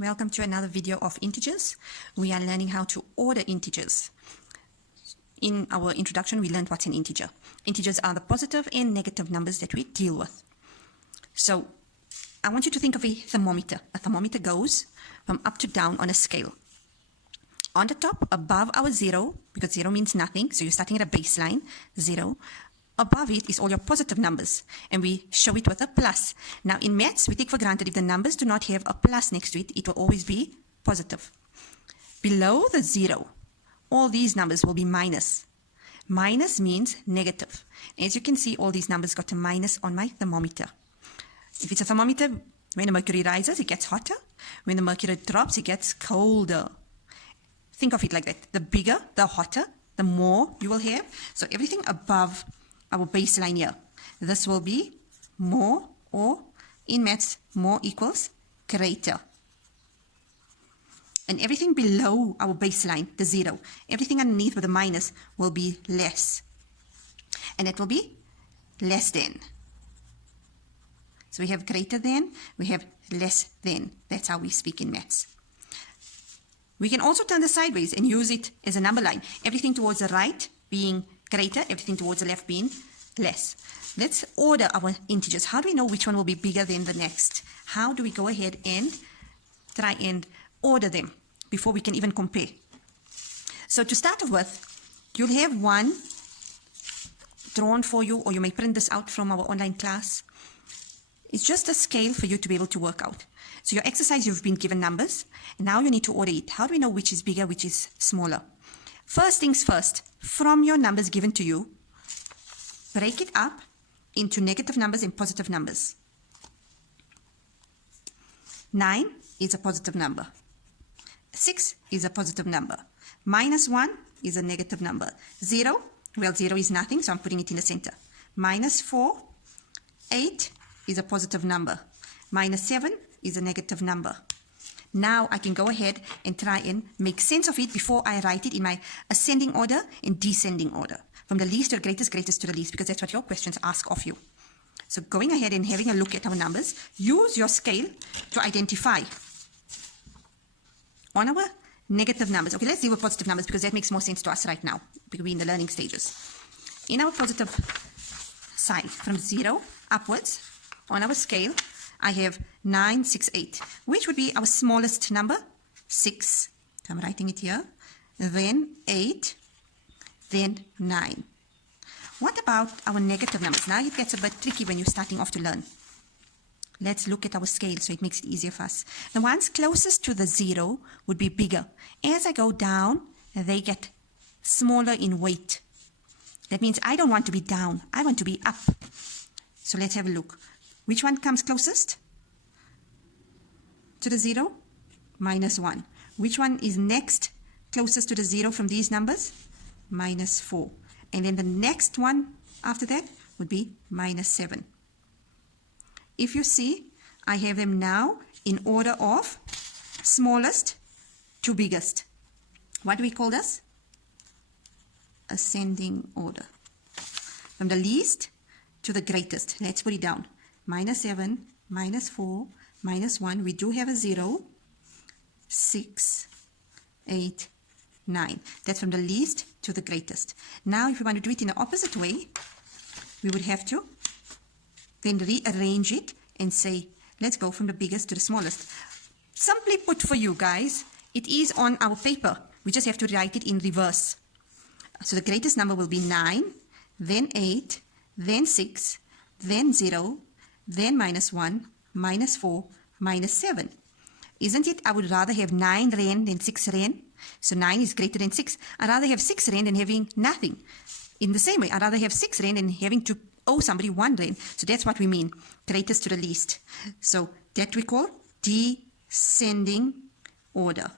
Welcome to another video of integers. We are learning how to order integers. In our introduction, we learned what's an integer. Integers are the positive and negative numbers that we deal with. So I want you to think of a thermometer. A thermometer goes from up to down on a scale. On the top, above our 0, because 0 means nothing, so you're starting at a baseline, 0. Above it is all your positive numbers, and we show it with a plus. Now in maths, we take for granted if the numbers do not have a plus next to it, it will always be positive. Below the 0, all these numbers will be minus. Minus means negative. As you can see, all these numbers got a minus on my thermometer. If it's a thermometer, when the mercury rises, it gets hotter. When the mercury drops, it gets colder. Think of it like that. The bigger, the hotter, the more you will have. So everything above our baseline here, this will be more, or in maths, more equals greater. And everything below our baseline, the 0, everything underneath with the minus will be less. And it will be less than. So we have greater than, we have less than. That's how we speak in maths. We can also turn this sideways and use it as a number line. Everything towards the right being greater, everything towards the left being less. Let's order our integers. How do we know which one will be bigger than the next? How do we go ahead and try and order them before we can even compare? So to start off with, you'll have one drawn for you, or you may print this out from our online class. It's just a scale for you to be able to work out. So your exercise, you've been given numbers, and now you need to order it. How do we know which is bigger, which is smaller? First things first, from your numbers given to you, break it up into negative numbers and positive numbers. 9 is a positive number. 6 is a positive number. Minus 1 is a negative number. 0, well, 0 is nothing, so I'm putting it in the center. Minus 4, 8 is a positive number. Minus 7 is a negative number. Now I can go ahead and try and make sense of it before I write it in my ascending order and descending order. From the least to the greatest, greatest to the least, because that's what your questions ask of you. So going ahead and having a look at our numbers, use your scale to identify on our negative numbers. Okay, let's deal with positive numbers because that makes more sense to us right now, because we're in the learning stages. In our positive side, from 0 upwards, on our scale, I have 9, 6, 8, which would be our smallest number, 6. So I'm writing it here. Then 8, then 9. What about our negative numbers? Now it gets a bit tricky when you're starting off to learn. Let's look at our scale so it makes it easier for us. The ones closest to the 0 would be bigger. As I go down, they get smaller in weight. That means I don't want to be down. I want to be up. So let's have a look. Which one comes closest to the 0? Minus 1. Which one is next closest to the 0 from these numbers? Minus 4. And then the next one after that would be minus 7. If you see, I have them now in order of smallest to biggest. What do we call this? Ascending order. From the least to the greatest. Let's put it down. Minus 7, minus 4, minus 1. We do have a 0, 6, 8, 9. That's from the least to the greatest. Now, if we want to do it in the opposite way, we would have to then rearrange it and say, let's go from the biggest to the smallest. Simply put for you guys, it is on our paper. We just have to write it in reverse. So the greatest number will be 9, then 8, then 6, then 0, then minus 1, minus 4, minus 7. Isn't it? I would rather have 9 rand than 6 rand. So 9 is greater than 6. I'd rather have 6 rand than having nothing. In the same way, I'd rather have 6 rand than having to owe somebody 1 rand. So that's what we mean. Greatest to the least. So that we call descending order.